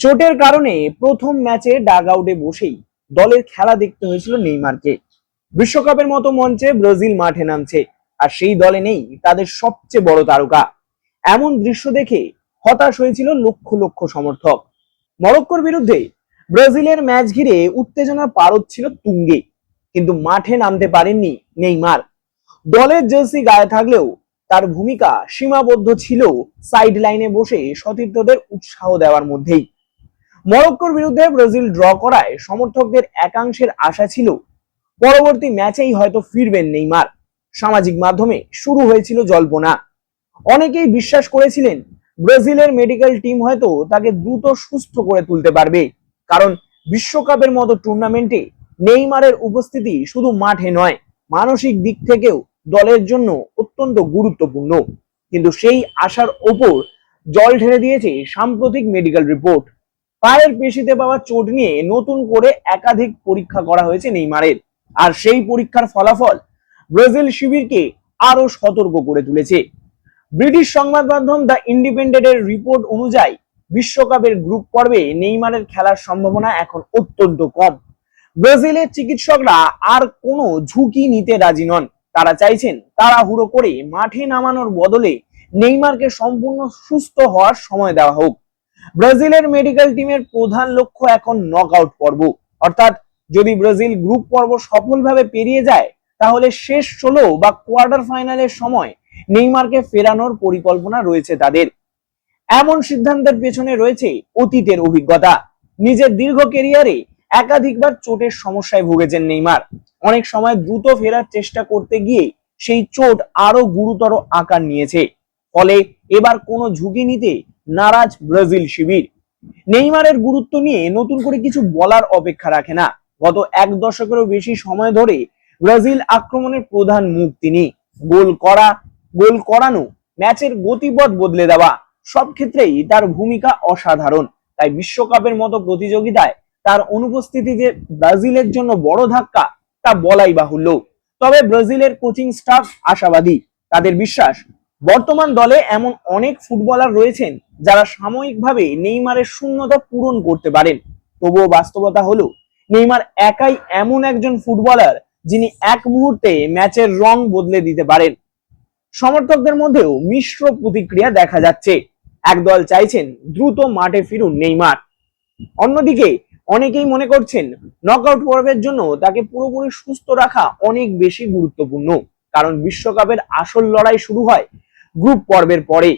চোটের কারণে প্রথম ম্যাচে ডাগ আউটে বসেই দলের খেলা দেখতে হয়েছিল নেইমারকে। বিশ্বকাপের মতো মঞ্চে ব্রাজিল মাঠে নামছে, আর সেই দলে নেই তাদের সবচেয়ে বড় তারকা। এমন দৃশ্য দেখে হতাশ হয়েছিল লক্ষ লক্ষ সমর্থক। মরক্কোর বিরুদ্ধে ব্রাজিলের ম্যাচ ঘিরে উত্তেজনার পারদ ছিল তুঙ্গে, কিন্তু মাঠে নামতে পারেননি নেইমার। দলের জার্সি গায়ে থাকলেও তার ভূমিকা সীমাবদ্ধ ছিল সাইড লাইনে বসে সতীর্থদের উৎসাহ দেওয়ার মধ্যেই। মরক্কোর বিরুদ্ধে ব্রাজিল ড্র করায় সমর্থকদের একাংশের আশা ছিল পরবর্তী ম্যাচেই হয়তো ফিরবেন নেইমার। সামাজিক মাধ্যমে শুরু হয়েছিল জল্পনা। অনেকেই বিশ্বাস করেছিলেন ব্রাজিলের মেডিকেল টিম হয়তো তাকে দ্রুত সুস্থ করে তুলতে পারবে, কারণ বিশ্বকাপের মতো টুর্নামেন্টে নেইমারের উপস্থিতি শুধু মাঠে নয়, মানসিক দিক থেকেও দলের জন্য অত্যন্ত গুরুত্বপূর্ণ। কিন্তু সেই আশার ওপর জল ঢেলে দিয়েছে সাম্প্রতিক মেডিকেল রিপোর্ট। পায়ের পেশিতে পাওয়া চোট নিয়ে নতুন করে একাধিক পরীক্ষা করা হয়েছে নেইমারের, আর সেই পরীক্ষার ফলাফল ব্রাজিল শিবিরকে আরো সতর্ক করে তুলেছে। ব্রিটিশ সংবাদ মাধ্যম দ্য ইন্ডিপেন্ডেন্টের রিপোর্ট অনুযায়ী বিশ্বকাপের গ্রুপ পর্বে নেইমারের খেলার সম্ভাবনা এখন অত্যন্ত কম। ব্রাজিলের চিকিৎসকরা আর কোনো ঝুঁকি নিতে রাজি নন। তারা চাইছেন তাড়াহুড়ো করে মাঠে নামানোর বদলে নেইমারকে সম্পূর্ণ সুস্থ হওয়ার সময় দেওয়া হোক। ব্রাজিলের মেডিকেল টিমের প্রধান লক্ষ্য এখন নকআউট পর্ব, অর্থাৎ যদি ব্রাজিল গ্রুপ পর্ব সফলভাবে পেরিয়ে যায় তাহলে শেষ 16 বা কোয়ার্টার ফাইনালের সময় নেইমারকে ফেরানোর পরিকল্পনা রয়েছে তাদের। এমন সিদ্ধান্তের পেছনে রয়েছে অতীতের অভিজ্ঞতা। নিজের দীর্ঘ ক্যারিয়ারে একাধিকবার চোটের সমস্যায় ভুগেছেন নেইমার। অনেক সময় দ্রুত ফেরার চেষ্টা করতে গিয়ে সেই চোট আরো গুরুতর আকার নিয়েছে। ফলে এবার কোনো ঝুঁকি নিতে নারাজ ব্রাজিল শিবির। নেইমারের গুরুত্ব নিয়ে নতুন করে কিছু বলার অপেক্ষা রাখে না। গত এক দশকেরও বেশি সময় ধরে ব্রাজিল আক্রমণের প্রধান মুখ তিনি। গোল করা, গোল করানো, ম্যাচের গতিপথ বদলে দেওয়া, সব ক্ষেত্রেই তার ভূমিকা অসাধারণ। তাই বিশ্বকাপের মতো প্রতিযোগিতায় তার অনুপস্থিতি যে ব্রাজিলের জন্য বড় ধাক্কা, তা বলাই বাহুল্য। তবে ব্রাজিলের কোচিং স্টাফ আশাবাদী। তাদের বিশ্বাস বর্তমান দলে এমন অনেক ফুটবলার রয়েছেন যারা সাময়িকভাবে নেইমারের শূন্যতা পূরণ করতে পারেন। তবুও বাস্তবতা হলো নেইমার একাই এমন একজন ফুটবলার যিনি এক মুহূর্তে ম্যাচের রং বদলে দিতে পারেন। সমর্থকদের মধ্যেও মিশ্র প্রতিক্রিয়া দেখা যাচ্ছে। একদল চাইছেন দ্রুত মাঠে ফিরুন নেইমার, অন্যদিকে অনেকেই মনে করছেন নকআউট পর্বের জন্য তাকে পুরোপুরি সুস্থ রাখা অনেক বেশি গুরুত্বপূর্ণ, কারণ বিশ্বকাপের আসল লড়াই শুরু হয় গ্রুপ পর্বের পরে।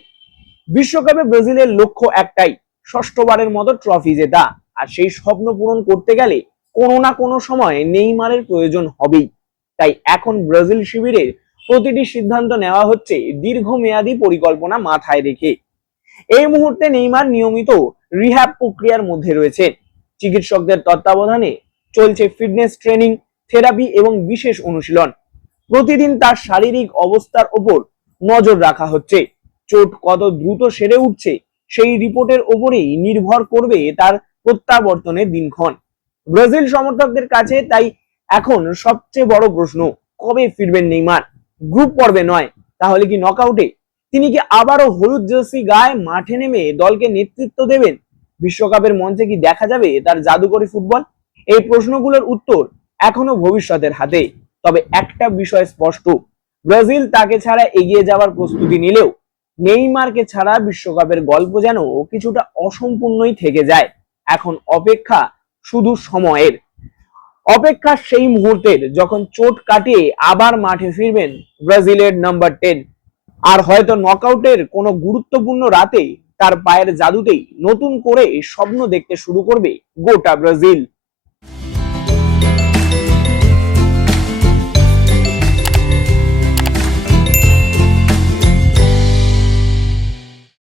বিশ্বকাপে ব্রাজিলের লক্ষ্য একটাই, ষষ্ঠবারের মতো ট্রফি জেতা, আর সেই স্বপ্ন পূরণ করতে গেলে কোনো না কোনো সময় নেইমারের প্রয়োজন হবেই। তাই এখন ব্রাজিল শিবিরের প্রতিটি সিদ্ধান্ত নেওয়া হচ্ছে দীর্ঘমেয়াদী পরিকল্পনা মাথায় রেখে। এই মুহূর্তে নেইমার নিয়মিত রিহ্যাব প্রক্রিয়ার মধ্যে রয়েছে। চিকিৎসকদের তত্ত্বাবধানে চলছে ফিটনেস ট্রেনিং, থেরাপি এবং বিশেষ অনুশীলন। প্রতিদিন তার শারীরিক অবস্থার উপর নজর রাখা হচ্ছে। চোট কত দ্রুত সেরে উঠছে সেই রিপোর্টের উপরেই নির্ভর করবে তার প্রত্যাবর্তনের দিনক্ষণ। ব্রাজিল সমর্থকদের কাছে তাই এখন সবচেয়ে বড় প্রশ্ন, কবে ফিরবেন নেইমার? গ্রুপ পর্বে নয়, তাহলে কি নকআউটে? তিনি কি আবারও হলুদ জার্সি গায়ে মাঠে নেমে দলকে নেতৃত্ব দেবেন? বিশ্বকাপের মঞ্চে কি দেখা যাবে তার জাদুকরী ফুটবল? এই প্রশ্নগুলোর উত্তর এখনো ভবিষ্যতের হাতে। তবে একটা বিষয় স্পষ্ট, ব্রাজিল তাকে ছাড়া এগিয়ে যাওয়ার প্রস্তুতি নিলেও নেইমারকে ছাড়া বিশ্বকাপের গল্প যেন কিছুটা অসম্পূর্ণই থেকে যায়। এখন অপেক্ষা শুধু সময়ের, অপেক্ষা সেই মুহূর্তের যখন চোট কাটিয়ে আবার মাঠে ফিরবেন ব্রাজিলের নাম্বার 10। আর হয়তো নকআউটের কোনো গুরুত্বপূর্ণ রাতে তার পায়ের জাদুতেই নতুন করে স্বপ্ন দেখতে শুরু করবে গোটা ব্রাজিল।